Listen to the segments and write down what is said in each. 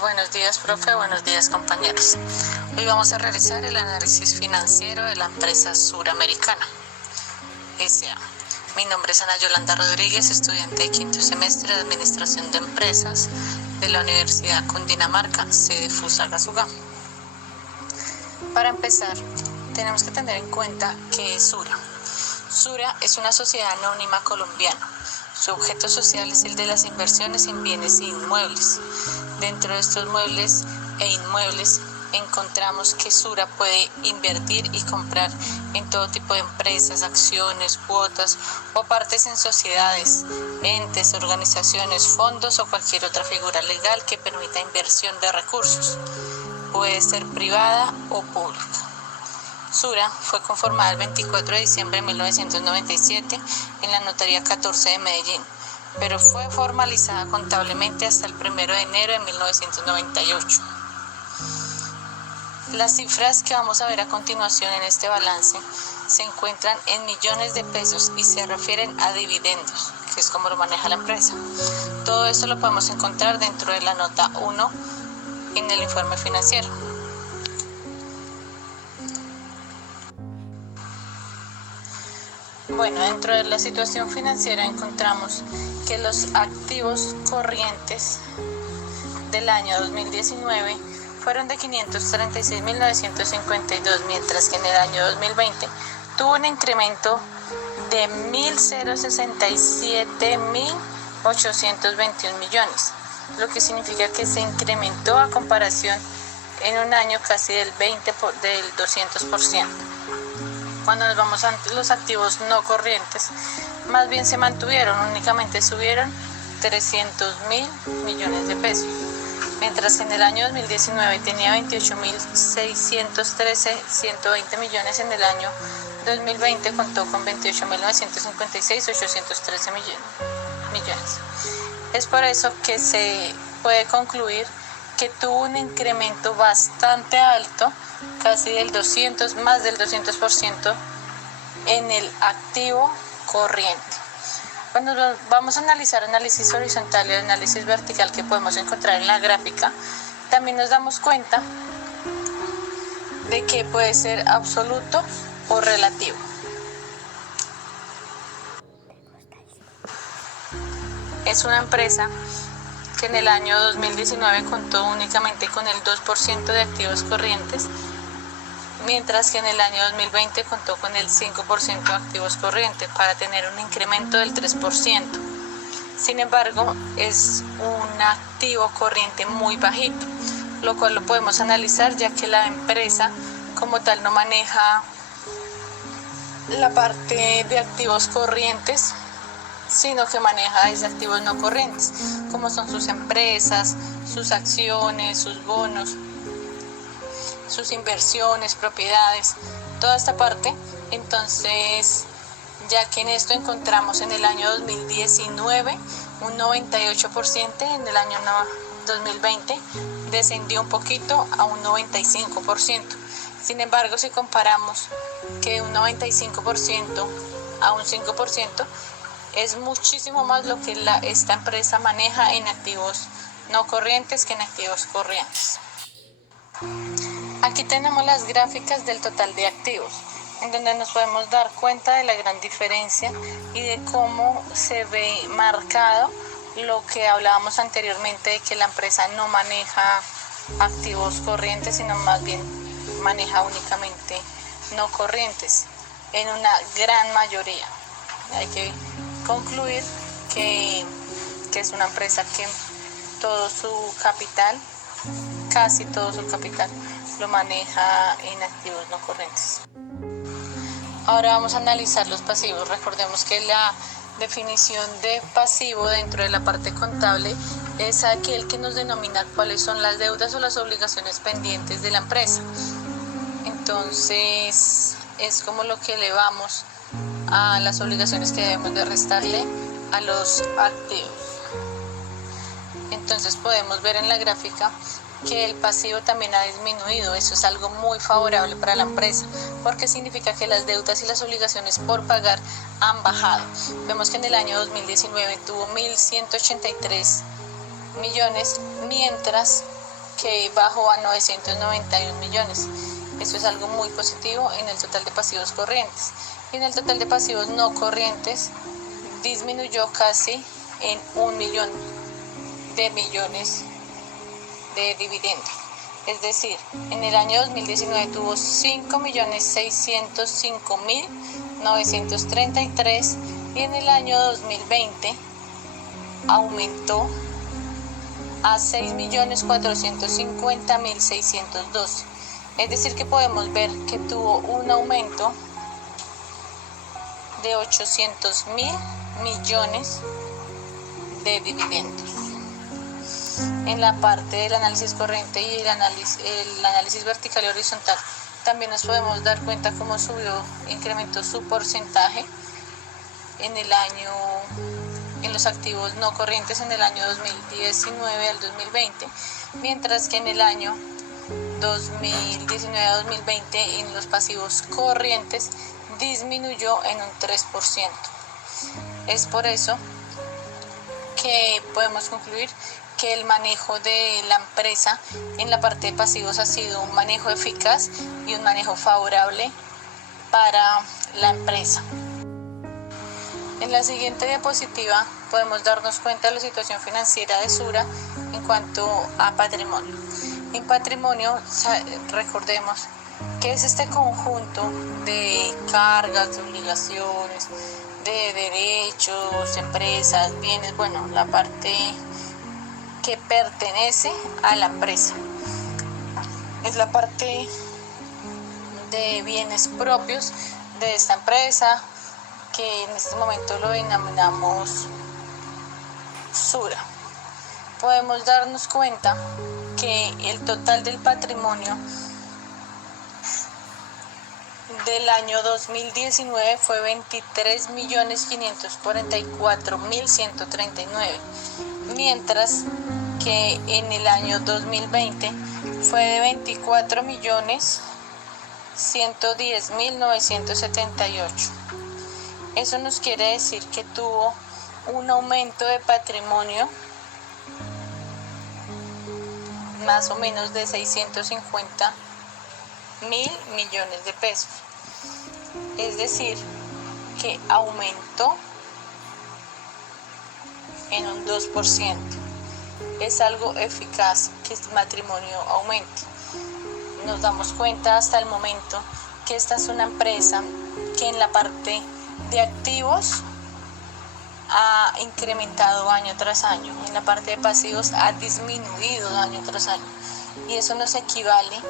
Buenos días, profe. Buenos días, compañeros. Hoy vamos a realizar el análisis financiero de la empresa Suramericana S.A. Mi nombre es Ana Yolanda Rodríguez, estudiante de quinto semestre de Administración de Empresas de la Universidad Cundinamarca, sede Fusagasugá. Para empezar, tenemos que tener en cuenta qué es Sura. Sura es una sociedad anónima colombiana. Su objeto social es el de las inversiones en bienes e inmuebles. Dentro de estos muebles e inmuebles encontramos que Sura puede invertir y comprar en todo tipo de empresas, acciones, cuotas o partes en sociedades, entes, organizaciones, fondos o cualquier otra figura legal que permita inversión de recursos. Puede ser privada o pública. Sura fue conformada el 24 de diciembre de 1997 en la Notaría 14 de Medellín, pero fue formalizada contablemente hasta el 1 de enero de 1998. Las cifras que vamos a ver a continuación en este balance se encuentran en millones de pesos y se refieren a dividendos, que es como lo maneja la empresa. Todo esto lo podemos encontrar dentro de la nota 1 en el informe financiero. Bueno, dentro de la situación financiera encontramos que los activos corrientes del año 2019 fueron de 536.952, mientras que en el año 2020 tuvo un incremento de 1.067.821 millones, lo que significa que se incrementó a comparación en un año casi del 200%. Cuando nos vamos a los activos no corrientes, más bien se mantuvieron, únicamente subieron 300.000 millones de pesos, mientras que en el año 2019 tenía 28.613.120 millones, en el año 2020 contó con 28.956.813 millones. Es por eso que se puede concluir que tuvo un incremento bastante alto, casi más del 200% en el activo corriente. Cuando vamos a analizar análisis horizontal y análisis vertical que podemos encontrar en la gráfica, también nos damos cuenta de que puede ser absoluto o relativo. Es una empresa que en el año 2019 contó únicamente con el 2% de activos corrientes, mientras que en el año 2020 contó con el 5% de activos corrientes para tener un incremento del 3%. Sin embargo, es un activo corriente muy bajito, lo cual lo podemos analizar ya que la empresa como tal no maneja la parte de activos corrientes, sino que maneja activos no corrientes, como son sus empresas, sus acciones, sus bonos, sus inversiones, propiedades, toda esta parte. Entonces, ya que en esto encontramos en el año 2019 un 98%, en el año 2020 descendió un poquito a un 95%. Sin embargo, si comparamos que un 95% a un 5%, es muchísimo más lo que esta empresa maneja en activos no corrientes que en activos corrientes. Aquí tenemos las gráficas del total de activos, en donde nos podemos dar cuenta de la gran diferencia y de cómo se ve marcado lo que hablábamos anteriormente de que la empresa no maneja activos corrientes, sino más bien maneja únicamente no corrientes, en una gran mayoría. Hay que concluir que es una empresa que todo su capital, casi todo su capital, lo maneja en activos no corrientes. Ahora vamos a analizar los pasivos. Recordemos que la definición de pasivo dentro de la parte contable es aquel que nos denomina cuáles son las deudas o las obligaciones pendientes de la empresa. Entonces, es como lo que elevamos a las obligaciones que debemos de restarle a los activos. Entonces podemos ver en la gráfica que el pasivo también ha disminuido. Eso es algo muy favorable para la empresa, porque significa que las deudas y las obligaciones por pagar han bajado. Vemos que en el año 2019 tuvo 1.183 millones, mientras que bajó a 991 millones. Esto es algo muy positivo en el total de pasivos corrientes. Y en el total de pasivos no corrientes disminuyó casi en 1.000.000 de millones de dividendos. Es decir, en el año 2019 tuvo 5.605.933 y en el año 2020 aumentó a 6.450.612. Es decir, que podemos ver que tuvo un aumento de 800.000 millones de dividendos. En la parte del análisis corriente y el análisis vertical y horizontal también nos podemos dar cuenta cómo incrementó su porcentaje en los activos no corrientes en el año 2019 al 2020, mientras que en el año 2019 a 2020 en los pasivos corrientes disminuyó en un 3%. Es por eso que podemos concluir que el manejo de la empresa en la parte de pasivos ha sido un manejo eficaz y un manejo favorable para la empresa. En la siguiente diapositiva podemos darnos cuenta de la situación financiera de Sura en cuanto a patrimonio. En patrimonio, recordemos que es este conjunto de cargas, de obligaciones, de derechos, empresas, bienes, la parte que pertenece a la empresa. Es la parte de bienes propios de esta empresa, que en este momento lo denominamos Sura. Podemos darnos cuenta que el total del patrimonio del año 2019 fue 23.544.139, mientras que en el año 2020 fue de 24.110.978. Eso nos quiere decir que tuvo un aumento de patrimonio más o menos de 650.000 millones de pesos. Es decir, que aumentó en un 2%. Es algo eficaz que este patrimonio aumente. Nos damos cuenta hasta el momento que esta es una empresa que en la parte de activos ha incrementado año tras año, en la parte de pasivos ha disminuido año tras año, y eso nos equivale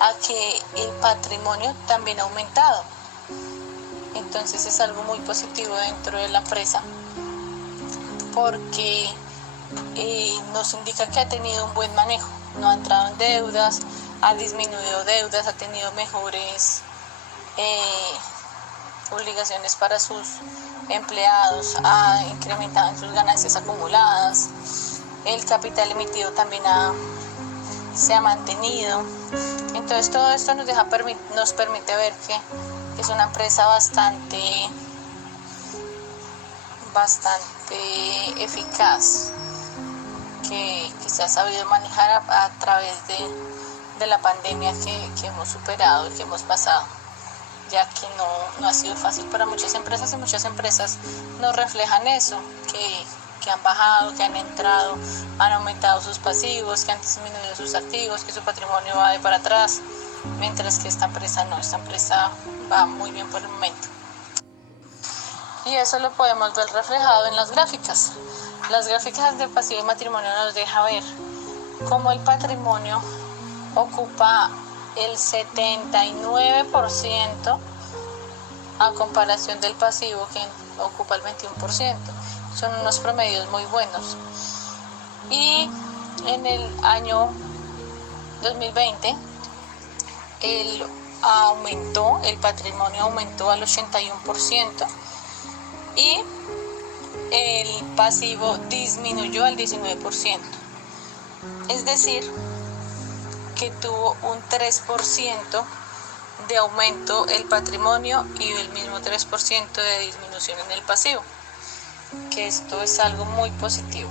a que el patrimonio también ha aumentado. Entonces es algo muy positivo dentro de la empresa, porque nos indica que ha tenido un buen manejo, no ha entrado en deudas, ha disminuido deudas, ha tenido mejores obligaciones para sus empleados, ha incrementado en sus ganancias acumuladas, el capital emitido también se ha mantenido. Entonces todo esto nos permite ver que es una empresa bastante eficaz, que se ha sabido manejar a través de la pandemia que hemos superado y que hemos pasado, ya que no ha sido fácil para muchas empresas, y muchas empresas nos reflejan eso, que han bajado, que han entrado, han aumentado sus pasivos, que han disminuido sus activos, que su patrimonio va de para atrás, mientras que esta empresa no, esta empresa va muy bien por el momento. Y eso lo podemos ver reflejado en las gráficas. Las gráficas de pasivo y patrimonio nos deja ver cómo el patrimonio ocupa el 79% a comparación del pasivo, que ocupa el 21%. Son unos promedios muy buenos. Y en el año 2020 el patrimonio aumentó al 81% y el pasivo disminuyó al 19%. Es decir, que tuvo un 3% de aumento el patrimonio y el mismo 3% de disminución en el pasivo, que esto es algo muy positivo.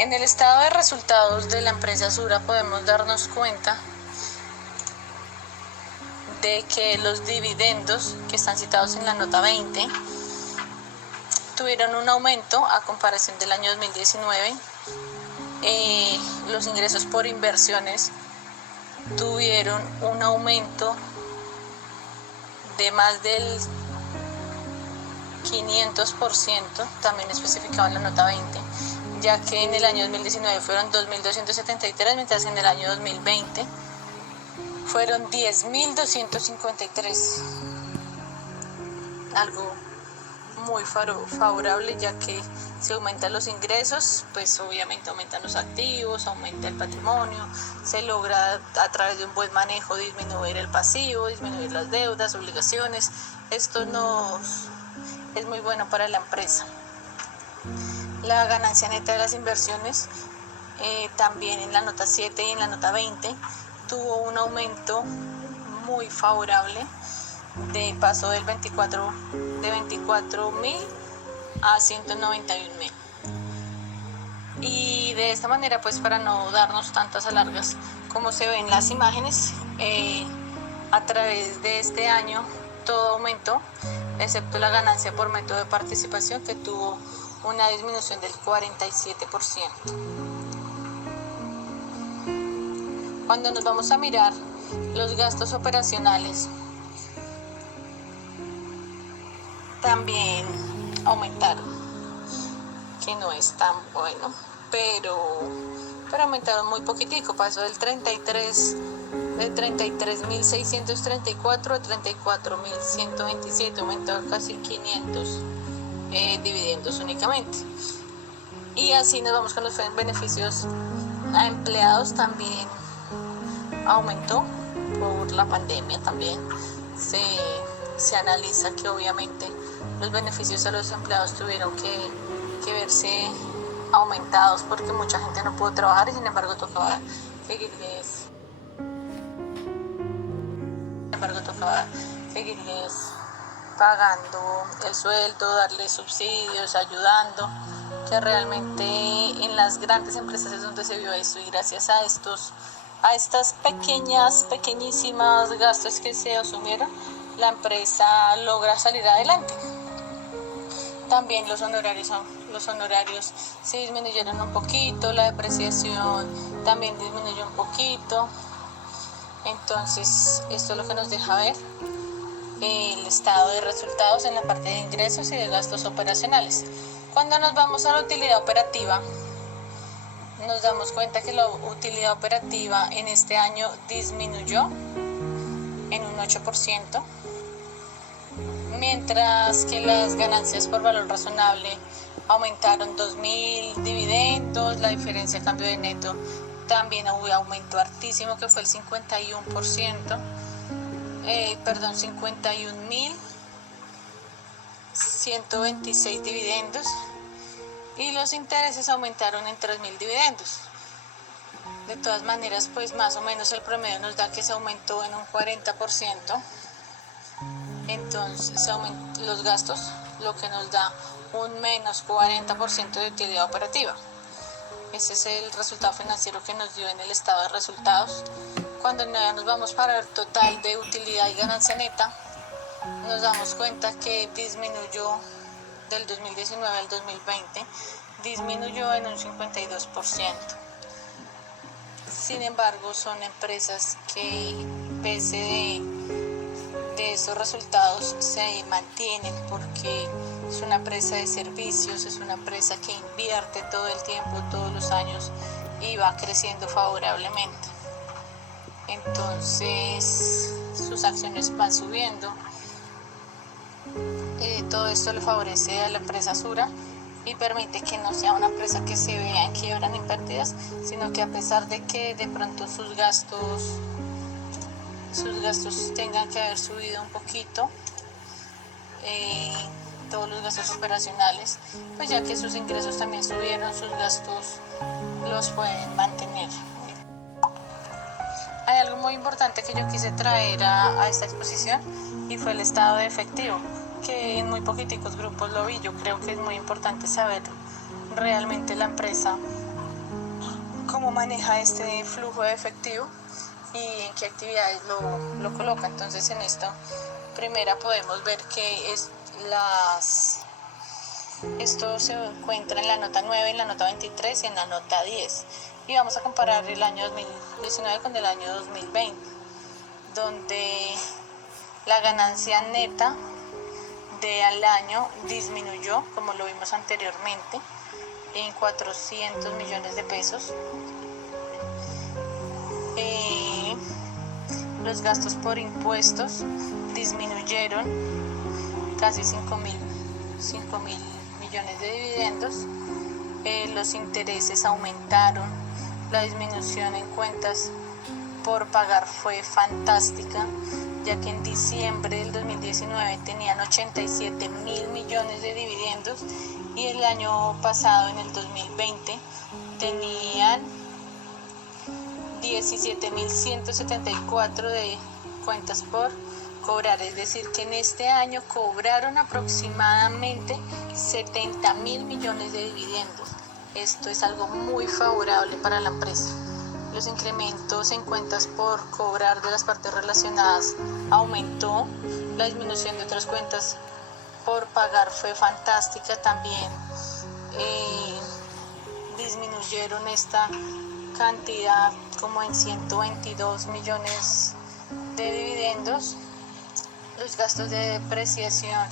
En el estado de resultados de la empresa Sura podemos darnos cuenta de que los dividendos que están citados en la nota 20 tuvieron un aumento a comparación del año 2019. Los ingresos por inversiones tuvieron un aumento de más del 500%, también especificado en la nota 20, ya que en el año 2019 fueron 2.273, mientras en el año 2020 fueron 10.253. Algo muy favorable, ya que si aumentan los ingresos, pues obviamente aumentan los activos, aumenta el patrimonio, se logra a través de un buen manejo disminuir el pasivo, disminuir las deudas, obligaciones. Esto es muy bueno para la empresa. La ganancia neta de las inversiones, también en la nota 7 y en la nota 20, tuvo un aumento muy favorable, de paso de 24.000 a 191.000. Y de esta manera, pues para no darnos tantas alargas, como se ven las imágenes, a través de este año todo aumentó, excepto la ganancia por método de participación, que tuvo una disminución del 47%. Cuando nos vamos a mirar los gastos operacionales, también aumentaron, que no es tan bueno, pero aumentaron muy poquitico, pasó de 33.634 a 34.127, aumentó casi 500 dividendos únicamente. Y así nos vamos con los beneficios a empleados, también aumentó por la pandemia. También se analiza que obviamente los beneficios a los empleados tuvieron que verse aumentados porque mucha gente no pudo trabajar y sin embargo tocaba seguirles pagando el sueldo, darles subsidios, ayudando, que realmente en las grandes empresas es donde se vio esto, y gracias a estas pequeñísimas gastos que se asumieron, la empresa logra salir adelante. También los honorarios se disminuyeron un poquito, la depreciación también disminuyó un poquito. Entonces, esto es lo que nos deja ver el estado de resultados en la parte de ingresos y de gastos operacionales. Cuando nos vamos a la utilidad operativa, nos damos cuenta que la utilidad operativa en este año disminuyó en un 8%, mientras que las ganancias por valor razonable aumentaron 2.000 dividendos, la diferencia de cambio de neto también aumentó hartísimo, que fue el 51%, 51.126 dividendos, y los intereses aumentaron en 3.000 dividendos. De todas maneras, pues más o menos el promedio nos da que se aumentó en un 40%. Entonces los gastos, lo que nos da un menos 40% de utilidad operativa. Ese es el resultado financiero que nos dio en el estado de resultados. Cuando nos vamos para el total de utilidad y ganancia neta, nos damos cuenta que disminuyó del 2019 al 2020, disminuyó en un 52%. Sin embargo, son empresas que pese de esos resultados se mantienen, porque es una empresa de servicios, es una empresa que invierte todo el tiempo, todos los años, y va creciendo favorablemente. Entonces sus acciones van subiendo. Todo esto le favorece a la empresa Sura y permite que no sea una empresa que se vea en quiebra ni en pérdidas, sino que a pesar de que de pronto sus gastos tengan que haber subido un poquito, todos los gastos operacionales, pues ya que sus ingresos también subieron, sus gastos los pueden mantener. Hay algo muy importante que yo quise traer a esta exposición, y fue el estado de efectivo, que en muy poquiticos grupos lo vi. Yo creo que es muy importante saber realmente la empresa cómo maneja este flujo de efectivo y en qué actividades lo coloca. Entonces en esta primera podemos ver que esto se encuentra en la nota 9, en la nota 23 y en la nota 10. Y vamos a comparar el año 2019 con el año 2020, donde la ganancia neta al año disminuyó, como lo vimos anteriormente, en 400 millones de pesos. Los gastos por impuestos disminuyeron casi 5 mil millones de dividendos. Los intereses aumentaron. La disminución en cuentas por pagar fue fantástica, ya que en diciembre del 2019 tenían 87 mil millones de dividendos y el año pasado, en el 2020, tenían 17.174 de cuentas por cobrar, es decir, que en este año cobraron aproximadamente 70 mil millones de dividendos. Esto es algo muy favorable para la empresa. Los incrementos en cuentas por cobrar de las partes relacionadas aumentó. La disminución de otras cuentas por pagar fue fantástica también. Disminuyeron esta cantidad como en 122 millones de dividendos. Los gastos de depreciación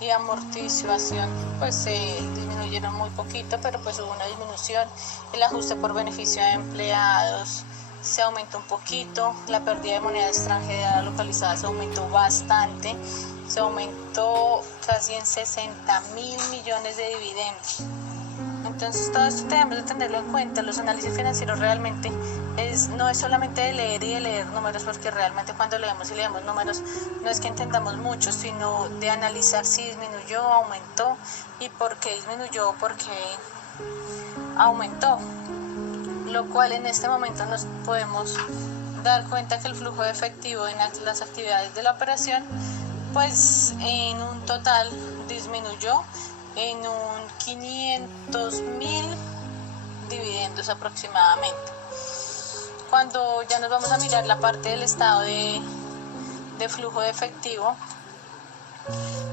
y amortización pues se disminuyeron muy poquito, pero pues hubo una disminución. El ajuste por beneficio de empleados se aumentó un poquito. La pérdida de moneda extranjera localizada se aumentó bastante, se aumentó casi en 60 mil millones de dividendos. Entonces todo esto debemos de tenerlo en cuenta. Los análisis financieros realmente no es solamente de leer y de leer números, porque realmente cuando leemos números no es que entendamos mucho, sino de analizar si disminuyó, aumentó y por qué disminuyó, por qué aumentó. Lo cual en este momento nos podemos dar cuenta que el flujo de efectivo en las actividades de la operación pues en un total disminuyó en un 500.000 dividendos aproximadamente. Cuando ya nos vamos a mirar la parte del estado de flujo de efectivo,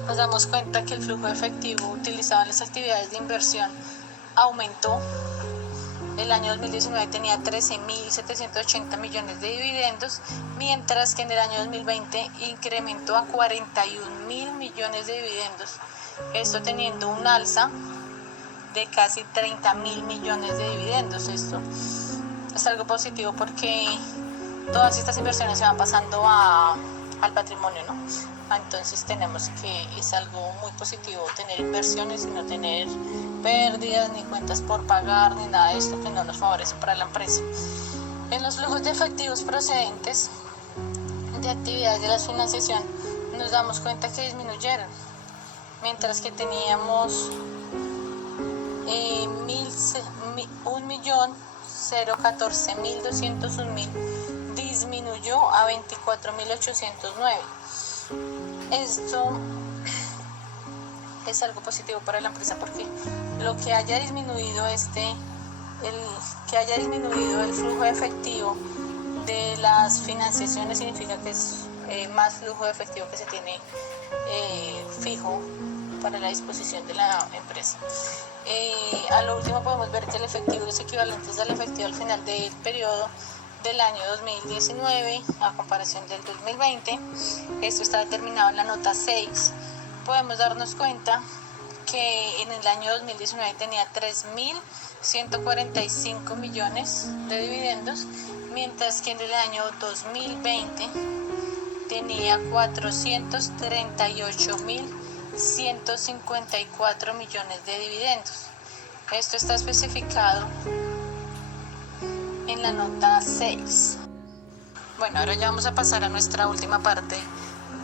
nos damos cuenta que el flujo de efectivo utilizado en las actividades de inversión aumentó. El año 2019 tenía 13.780 millones de dividendos, mientras que en el año 2020 incrementó a 41.000 millones de dividendos. Esto teniendo un alza de casi 30.000 millones de dividendos. Esto es algo positivo porque todas estas inversiones se van pasando al patrimonio, ¿no? Entonces tenemos que es algo muy positivo tener inversiones y no tener pérdidas ni cuentas por pagar ni nada de esto que no nos favorece para la empresa. En los flujos de efectivos procedentes de actividades de la financiación nos damos cuenta que disminuyeron, mientras que teníamos 1.014.201.000 disminuyó a 24.809. Esto es algo positivo para la empresa porque lo que haya disminuido el flujo de efectivo de las financiaciones significa que es más flujo de efectivo que se tiene fijo para la disposición de la empresa. A lo último podemos ver que el efectivo, los equivalentes al efectivo al final del periodo del año 2019 a comparación del 2020, esto está determinado en la nota 6. Podemos darnos cuenta que en el año 2019 tenía 3.145 millones de dividendos, mientras que en el año 2020 tenía 438.154 millones de dividendos. Esto está especificado en la nota 6. Bueno, ahora ya vamos a pasar a nuestra última parte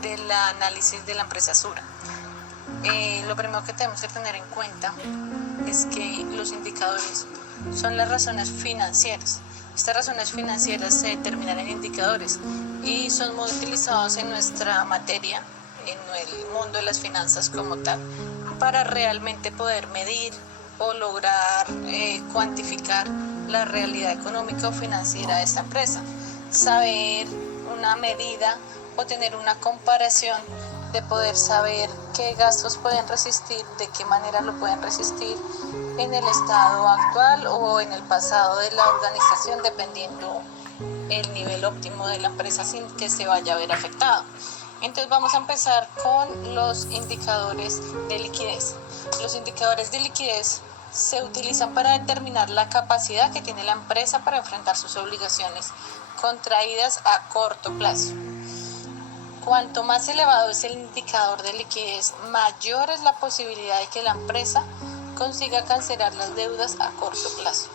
del análisis de la empresa Sura. Lo primero que tenemos que tener en cuenta es que los indicadores son las razones financieras. Estas razones financieras se determinan en indicadores y son muy utilizados en nuestra materia, en el mundo de las finanzas como tal, para realmente poder medir o lograr cuantificar la realidad económica o financiera de esta empresa, saber una medida o tener una comparación de poder saber qué gastos pueden resistir, de qué manera lo pueden resistir en el estado actual o en el pasado de la organización, dependiendo el nivel óptimo de la empresa sin que se vaya a ver afectado. Entonces vamos a empezar con los indicadores de liquidez. Los indicadores de liquidez se utilizan para determinar la capacidad que tiene la empresa para enfrentar sus obligaciones contraídas a corto plazo. Cuanto más elevado es el indicador de liquidez, mayor es la posibilidad de que la empresa consiga cancelar las deudas a corto plazo.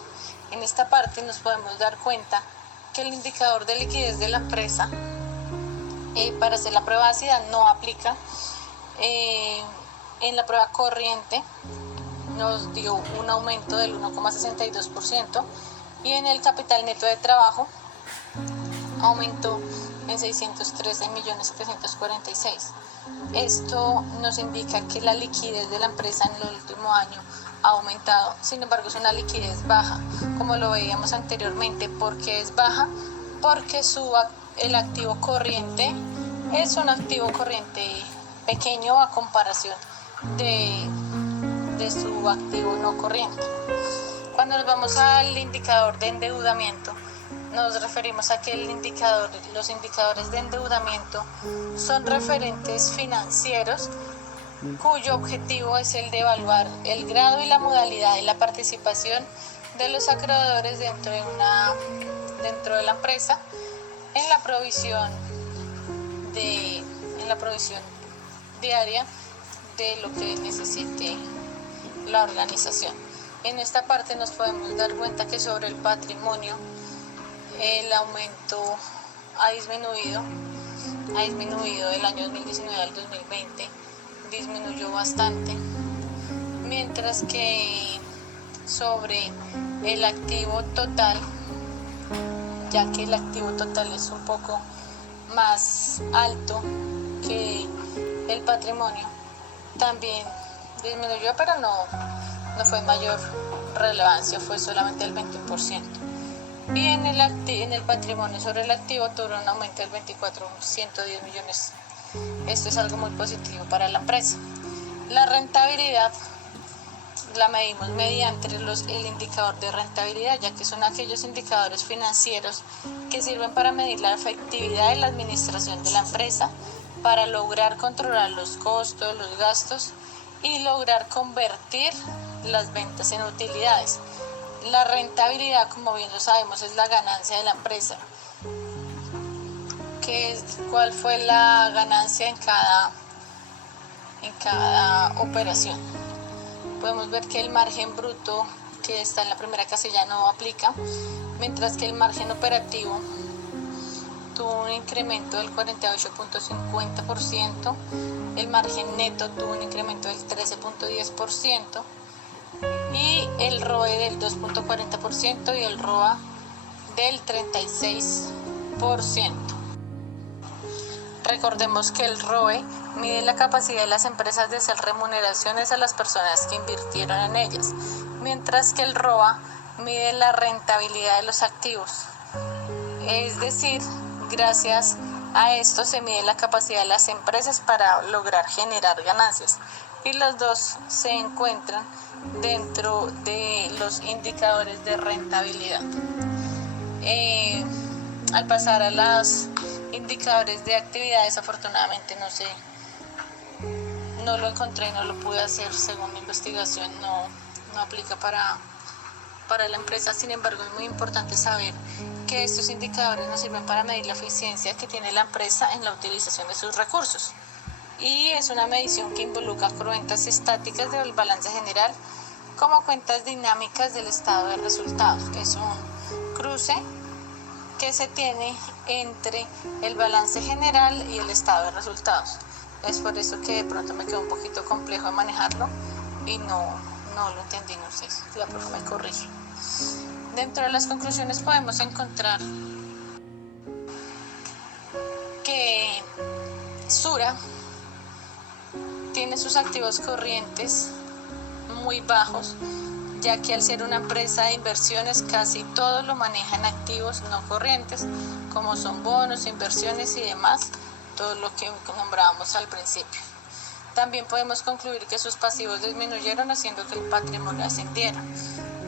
En esta parte nos podemos dar cuenta que el indicador de liquidez de la empresa para hacer la prueba de ácida no aplica. En la prueba corriente nos dio un aumento del 1,62% y en el capital neto de trabajo aumentó en 613.746.000. Esto nos indica que la liquidez de la empresa en el último año ha aumentado. Sin embargo, es una liquidez baja, como lo veíamos anteriormente. ¿Por qué es baja? Porque el activo corriente es un activo corriente pequeño a comparación de su activo no corriente. Cuando nos vamos al indicador de endeudamiento, nos referimos a que los indicadores de endeudamiento son referentes financieros cuyo objetivo es el de evaluar el grado y la modalidad de la participación de los acreedores dentro de la empresa en la provisión diaria de lo que necesite la organización. En esta parte nos podemos dar cuenta que sobre el patrimonio el aumento ha disminuido del año 2019 al 2020, disminuyó bastante, mientras que sobre el activo total, ya que el activo total es un poco más alto que el patrimonio, también disminuyó, pero no fue mayor relevancia, fue solamente el 21%. Y en el patrimonio sobre el activo tuvo un aumento del 24,110 millones. Esto es algo muy positivo para la empresa. La rentabilidad la medimos mediante el indicador de rentabilidad, ya que son aquellos indicadores financieros que sirven para medir la efectividad de la administración de la empresa, para lograr controlar los costos, los gastos y lograr convertir las ventas en utilidades. La rentabilidad, como bien lo sabemos, es la ganancia de la empresa. ¿Cuál fue la ganancia en cada operación? Podemos ver que el margen bruto, que está en la primera casilla, no aplica, mientras que el margen operativo tuvo un incremento del 48,50%, el margen neto tuvo un incremento del 13,10%, y el ROE del 2,40% y el ROA del 36%. Recordemos que el ROE mide la capacidad de las empresas de hacer remuneraciones a las personas que invirtieron en ellas, mientras que el ROA mide la rentabilidad de los activos. Es decir, gracias a esto se mide la capacidad de las empresas para lograr generar ganancias, y los dos se encuentran dentro de los indicadores de rentabilidad. Al pasar a los indicadores de actividad, desafortunadamente no lo encontré, no lo pude hacer. Según mi investigación no aplica para la empresa. Sin embargo, es muy importante saber que estos indicadores nos sirven para medir la eficiencia que tiene la empresa en la utilización de sus recursos, y es una medición que involucra cuentas estáticas del balance general como cuentas dinámicas del estado de resultados. Es un cruce que se tiene entre el balance general y el estado de resultados. Es por eso que de pronto me quedó un poquito complejo de manejarlo y no lo entendí, no sé si la profe me corrige. Dentro de las conclusiones podemos encontrar que Sura tiene sus activos corrientes muy bajos, ya que al ser una empresa de inversiones casi todo lo maneja en activos no corrientes, como son bonos, inversiones y demás, todo lo que nombrábamos al principio. También podemos concluir que sus pasivos disminuyeron, haciendo que el patrimonio ascendiera.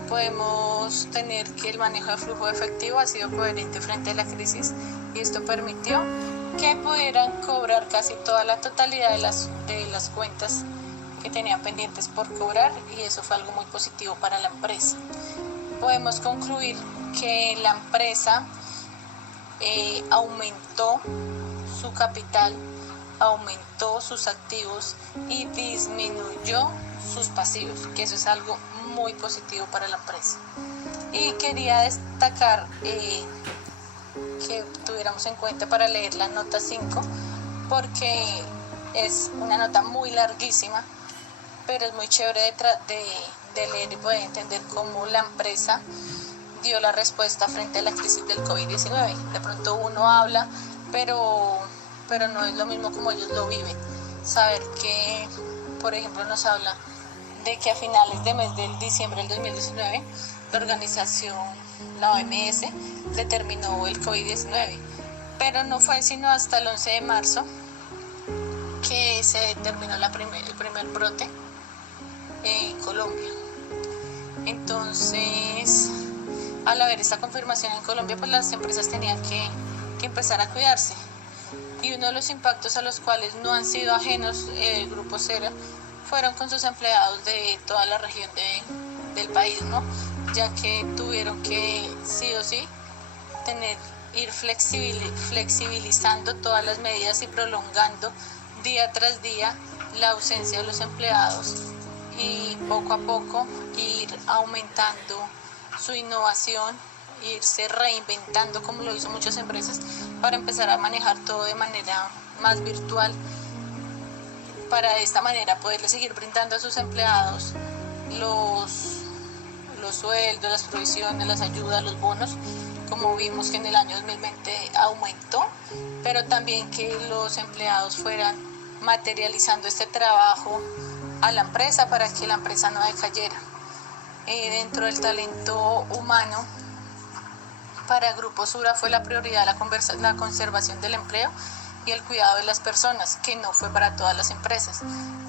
Podemos tener que el manejo de flujo de efectivo ha sido coherente frente a la crisis, y esto permitió que pudieran cobrar casi toda la totalidad de las cuentas que tenían pendientes por cobrar, y eso fue algo muy positivo para la empresa. Podemos concluir que la empresa aumentó su capital, aumentó sus activos y disminuyó sus pasivos, que eso es algo muy positivo para la empresa. Y quería destacar que tuviéramos en cuenta para leer la nota 5, porque es una nota muy larguísima, pero es muy chévere de leer y poder entender cómo la empresa dio la respuesta frente a la crisis del COVID-19. De pronto uno habla, pero no es lo mismo como ellos lo viven. Saber que, por ejemplo, nos habla de que a finales de mes de diciembre del 2019, la organización, la OMS, determinó el COVID-19, pero no fue sino hasta el 11 de marzo que se determinó el primer brote en Colombia. Entonces, al haber esta confirmación en Colombia, pues las empresas tenían que empezar a cuidarse. Y uno de los impactos a los cuales no han sido ajenos el Grupo Sura fueron con sus empleados de toda la región del país, ¿no? Ya que tuvieron que sí o sí ir flexibilizando todas las medidas y prolongando día tras día la ausencia de los empleados, y poco a poco ir aumentando su innovación, irse reinventando como lo hizo muchas empresas, para empezar a manejar todo de manera más virtual, para de esta manera poderle seguir brindando a sus empleados los sueldos, las provisiones, las ayudas, los bonos, como vimos que en el año 2020 aumentó, pero también que los empleados fueran materializando este trabajo a la empresa para que la empresa no decayera. Dentro del talento humano, para Grupo Sura fue la prioridad la conservación del empleo y el cuidado de las personas, que no fue para todas las empresas.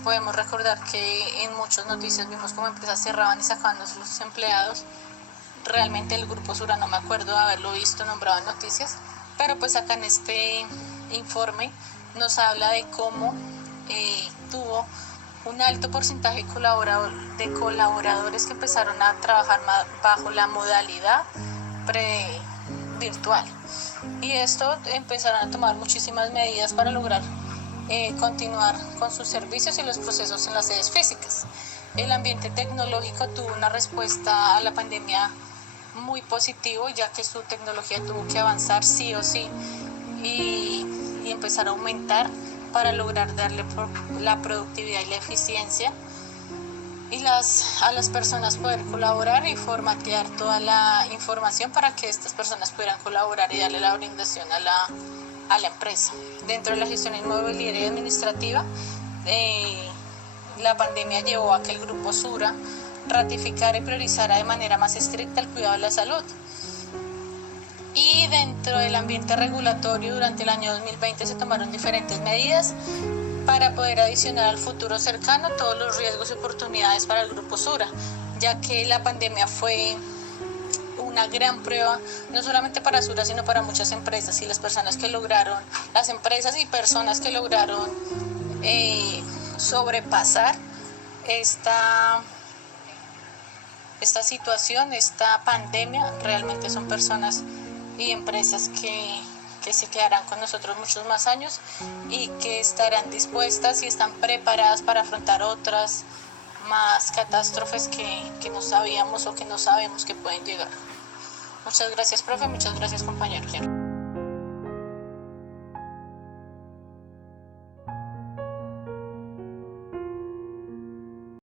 Podemos recordar que en muchas noticias vimos cómo empresas cerraban y sacaban a sus empleados. Realmente el Grupo Sura no me acuerdo de haberlo visto nombrado en noticias, pero pues acá en este informe nos habla de cómo tuvo un alto porcentaje de colaboradores que empezaron a trabajar bajo la modalidad virtual, y esto empezaron a tomar muchísimas medidas para lograr continuar con sus servicios y los procesos en las sedes físicas. El ambiente tecnológico tuvo una respuesta a la pandemia muy positivo, ya que su tecnología tuvo que avanzar sí o sí y empezar a aumentar para lograr darle la productividad y la eficiencia, y a las personas poder colaborar y formatear toda la información para que estas personas pudieran colaborar y darle la orientación a la empresa. Dentro de la gestión inmobiliaria y administrativa, la pandemia llevó a que el Grupo Sura ratificara y priorizara de manera más estricta el cuidado de la salud. Y dentro del ambiente regulatorio, durante el año 2020 se tomaron diferentes medidas para poder adicionar al futuro cercano todos los riesgos y oportunidades para el Grupo Sura, ya que la pandemia fue una gran prueba, no solamente para Sura, sino para muchas empresas, y las empresas y personas que lograron sobrepasar esta situación, esta pandemia, realmente son personas y empresas que se quedarán con nosotros muchos más años, y que estarán dispuestas y están preparadas para afrontar otras más catástrofes que no sabíamos o que no sabemos que pueden llegar. Muchas gracias, profe, muchas gracias, compañeros.